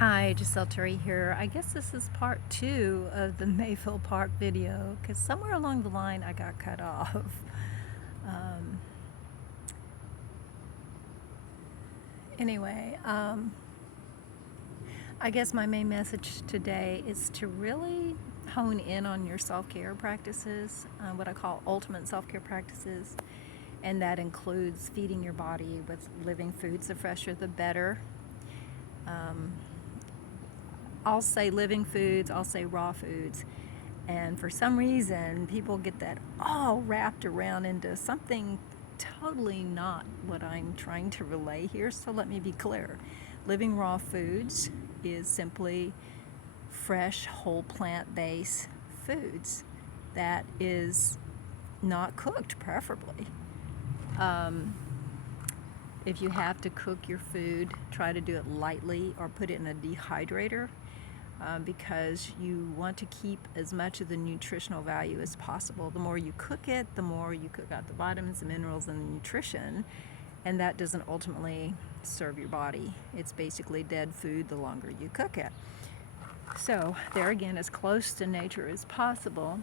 Hi, Giselle Terry here. I guess this is part two of the Mayfield Park video because somewhere along the line I got cut off. Um, anyway, I guess my main message today is to really hone in on your self-care practices, what I call ultimate self-care practices, and that includes feeding your body with living foods. The fresher, the better. Um, I'll say living foods, I'll say raw foods. And for some reason, people get that all wrapped around into something totally not what I'm trying to relay here. So let me be clear. Living raw foods is simply fresh, whole plant-based foods that is not cooked, preferably. Um, if you have to cook your food, try to do it lightly or put it in a dehydrator. Because you want to keep as much of the nutritional value as possible. The more you cook it, the more you cook out the vitamins, the minerals, and the nutrition, and that doesn't ultimately serve your body. It's basically dead food the longer you cook it. So there again, as close to nature as possible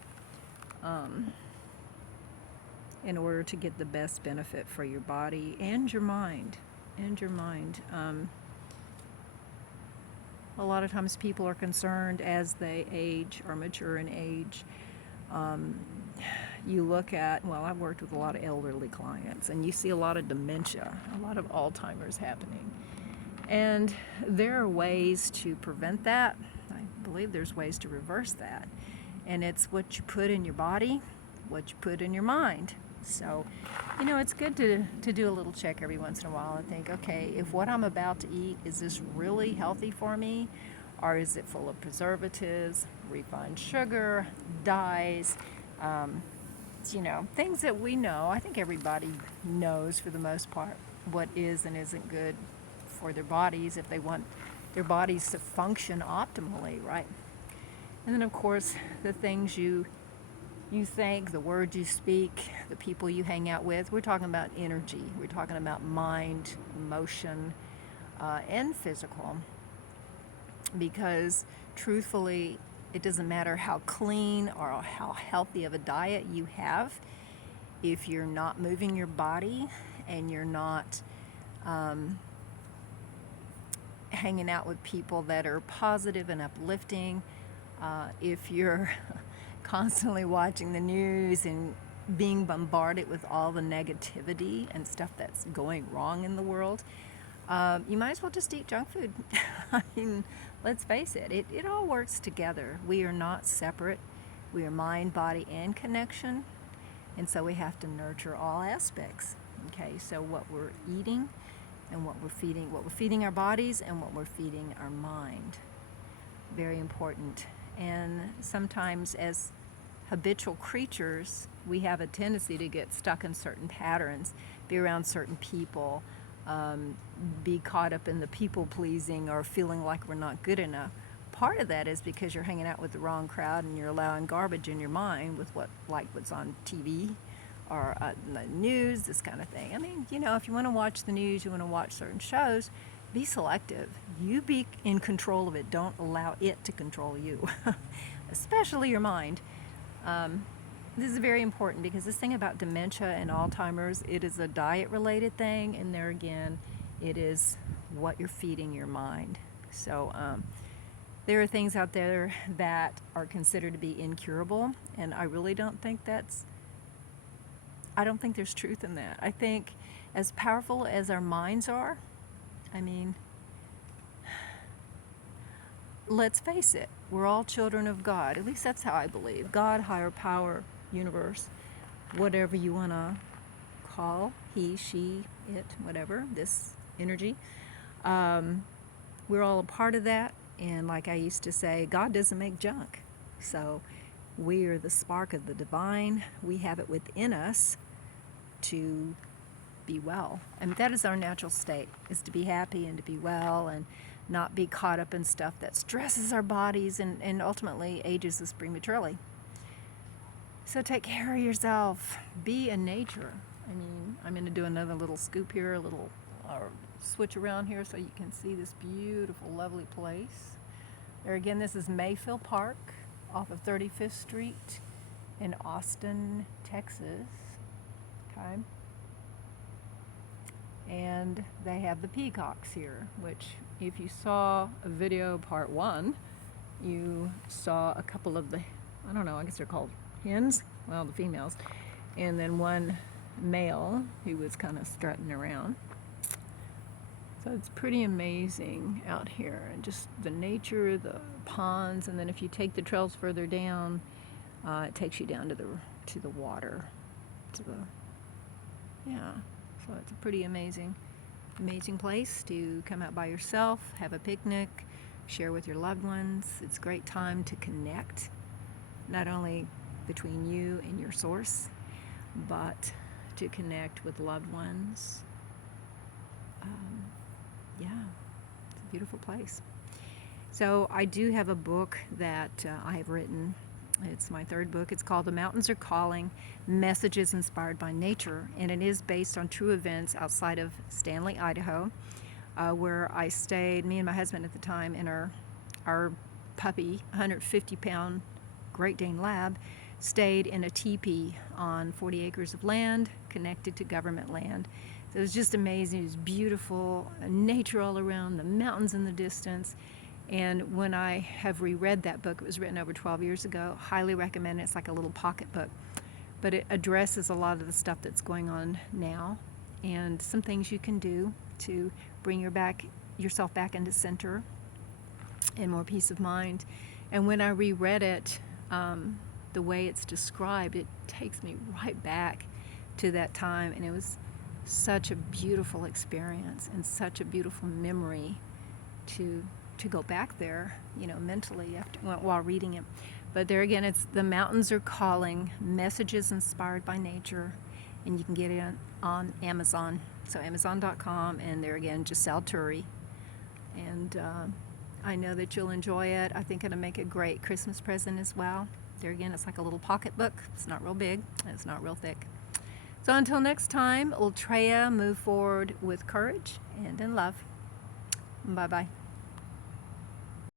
in order to get the best benefit for your body and your mind. A lot of times people are concerned as they age or mature in age. You look at, well, I've worked with a lot of elderly clients, and you see a lot of dementia, a lot of Alzheimer's happening. And there are ways to prevent that. I believe there's ways to reverse that. And it's what you put in your body, what you put in your mind. So, it's good to do a little check every once in a while and think, okay, if what I'm about to eat, is this really healthy for me? Or is it full of preservatives, refined sugar, dyes, things that we know. I think everybody knows for the most part what is and isn't good for their bodies if they want their bodies to function optimally, right? And then, of course, the things you think, the words you speak, the people you hang out with. We're talking about energy. We're talking about mind, emotion, and physical. Because truthfully, it doesn't matter how clean or how healthy of a diet you have, if you're not moving your body and you're not hanging out with people that are positive and uplifting, if you're constantly watching the news and being bombarded with all the negativity and stuff that's going wrong in the world, you might as well just eat junk food. I mean, let's face it, it all works together. We are not separate. We are mind, body, and connection. And so we have to nurture all aspects. Okay, so what we're eating and what we're feeding our bodies and what we're feeding our mind. Very important. And sometimes as habitual creatures, we have a tendency to get stuck in certain patterns, be around certain people, be caught up in the people pleasing or feeling like we're not good enough. Part of that is because you're hanging out with the wrong crowd and you're allowing garbage in your mind with what's on TV or the news, this kind of thing. I mean, if you want to watch the news, you want to watch certain shows, be selective. You be in control of it. Don't allow it to control you, especially your mind. This is very important because this thing about dementia and Alzheimer's, it is a diet-related thing, and there again, it is what you're feeding your mind. So there are things out there that are considered to be incurable, and I really don't think I don't think there's truth in that. I think as powerful as our minds are, I mean, let's face it, we're all children of God. At least that's how I believe. God, higher power, universe, whatever you want to call, he, she, it, whatever, this energy. We're all a part of that. And like I used to say, God doesn't make junk. So we are the spark of the divine. We have it within us to be well. And that is our natural state, is to be happy and to be well and not be caught up in stuff that stresses our bodies and ultimately ages us prematurely. So take care of yourself. Be in nature. I mean, I'm going to do another little scoop here, a little switch around here so you can see this beautiful, lovely place. There again, this is Mayfield Park off of 35th Street in Austin, Texas. Okay. And they have the peacocks here, which if you saw a video part 1, you saw a couple of the, I don't know, I guess they're called hens, well, the females, and then one male who was kind of strutting around. So it's pretty amazing out here, and just the nature, the ponds, and then if you take the trails further down, it takes you down to the water, yeah. So it's a pretty amazing place to come out by yourself, have a picnic, share with your loved ones. It's a great time to connect, not only between you and your source, but to connect with loved ones. Yeah, it's a beautiful place. So I do have a book that I have written. It's my 3rd book. It's called The Mountains Are Calling, Messages Inspired by Nature, and it is based on true events outside of Stanley, Idaho, where I stayed, me and my husband at the time, and our puppy, 150-pound Great Dane Lab, stayed in a teepee on 40 acres of land connected to government land. So it was just amazing. It was beautiful, nature all around, the mountains in the distance. And when I have reread that book, it was written over 12 years ago, highly recommend it. It's like a little pocket book. But it addresses a lot of the stuff that's going on now and some things you can do to bring yourself back into center and more peace of mind. And when I reread it, the way it's described, it takes me right back to that time, and it was such a beautiful experience and such a beautiful memory to go back there, mentally while reading it. But there again, it's The Mountains Are Calling, Messages Inspired by Nature, and you can get it on Amazon. So Amazon.com, and there again, Giselle Turi. And I know that you'll enjoy it. I think it'll make a great Christmas present as well. There again, it's like a little pocket book. It's not real big, and it's not real thick. So until next time, Ultreya, move forward with courage and in love. Bye-bye.